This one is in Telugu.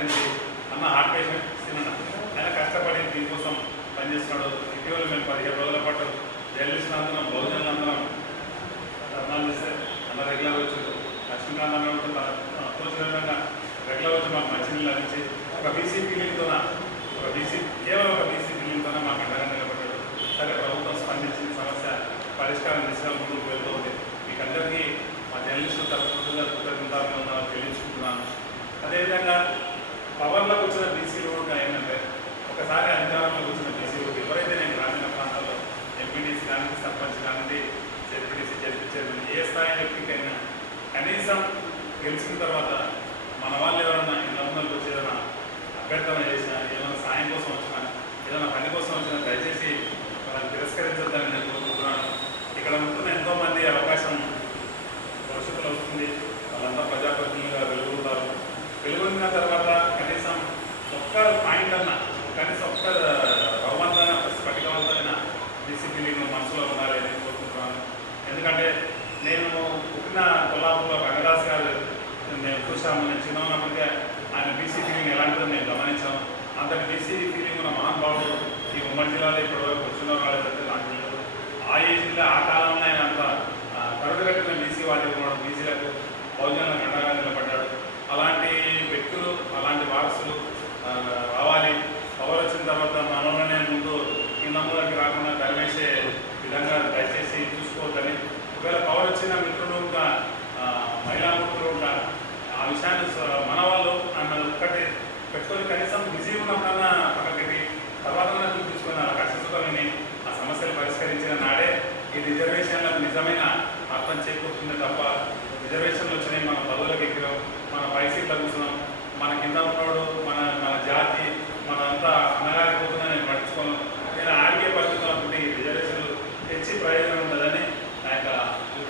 నుంచి అన్న హార్ట్ పేషెంట్ తిన్న ఆయన కష్టపడి దీనికోసం పనిచేస్తున్నాడు. ఇటీవల మేము 15 రోజుల పాటు జర్నలిస్టులు అందరం బహుజనులు అందరం ధర్నాలు చేస్తే అన్న రెగ్యులర్ వచ్చారు. లక్ష్మీకాంత్ అన్న తోచిన విధంగా రెగ్యులర్ వచ్చి మాకు మంచినీళ్ళు లభించి ఒక బీసీ ఫీలింగ్తో కేవలం ఒక బీసీ ఫీలింగ్తోనే మాకు అండగా నిలబడ్డాడు. సరే ప్రభుత్వం స్పందించిన సమస్య పరిష్కారం దిశగా ముందుకు వెళ్తూ ఉంది. మీకు అందరికీ మా జర్నలిస్టుల తరఫున కృతజ్ఞతలు చెల్లించుకుంటున్నాను. అదేవిధంగా పవర్లోకి వచ్చిన బీసీలు కూడా ఏంటంటే ఒకసారి అధికారంలోకి వచ్చిన బీసీలు ఎవరైతే నేను గ్రామీణ ప్రాంతాల్లో ఎంపీడీసీ కానీ సర్పంచ్ కానీ జెడ్పీటీసీ జడ్పీచైర్మన్ ఏ స్థాయి వ్యక్తికైనా కనీసం గెలిచిన తర్వాత మన వాళ్ళు ఎవరైనా ఇళ్ళకి వచ్చి ఏదైనా అభ్యర్థన చేసినా ఏదైనా సాయం కోసం వచ్చినా ఏదైనా పని కోసం వచ్చినా దయచేసి వాళ్ళని తిరస్కరించొద్దని నేను కోరుకుంటున్నాను. ఇక్కడ ఉంటున్న ఎంతోమంది అవకాశం భవిష్యత్తులో వస్తుంది. వాళ్ళంతా ప్రజాప్రతినిధులుగా వెలుగుతారు. వెలుగొందిన తర్వాత కనీసం ఒక్క పాయింట్ అన్నా కనీసం ఒక్క రవ్వంతైనా స్ఫటికవంతమైన డిసిప్లిన్ మనసులో ఉండాలి అని కోరుకుంటున్నాను. ఎందుకంటే నేను పుట్టిన కొల్లాపూర్లో రంగదాస్ గారు నేను చూసాము. నేను చిన్న ఉన్నప్పటికే ఆయన బీసీ ఫీలింగ్ ఎలాంటిదో నేను గమనించాను. అంతటి బీసీ ఫీలింగ్ ఉన్న మహానుభావుడు ఈ ఉమ్మడి జిల్లాలో ఇప్పటివరకు వచ్చిన వాళ్ళైతే నాకు తెలియదు. ఆ ఏజ్లో ఆ కాలంలో ఆయన అంత కరుడుగట్టిన బీసీ వాటి ఉన్నాడు. బీసీలకు బహుజనులకు అండగా నిలబడ్డాడు. అలాంటి వ్యక్తులు అలాంటి వారసులు రావాలి. పవర్ వచ్చిన తర్వాత మనలోనే ముందు కింద ముందుకి రాకుండా ధర్మేసే విధంగా దయచేసి చూసుకోవద్దని, ఒకవేళ పవర్ వచ్చిన మిత్రులు ఇంకా మహిళా మిత్రులు ఇంకా ఆ విషయాన్ని మన వాళ్ళు అన్నది ఒక్కటి పెట్టుకొని కనీసం బిజీ ఉన్నప్పుడన్నా పక్కకి తర్వాత చూపించుకొని అలా కష్టసుకొని ఆ సమస్యలు పరిష్కరించిన నాడే ఈ రిజర్వేషన్లకు నిజమైన అర్థం చేకూరుతుంది తప్ప రిజర్వేషన్లు వచ్చినాయి, మన పదవులకు ఎక్కినాం, మన పై సీట్లకు కూర్చున్నాం, మన కింద ఉన్నవాడు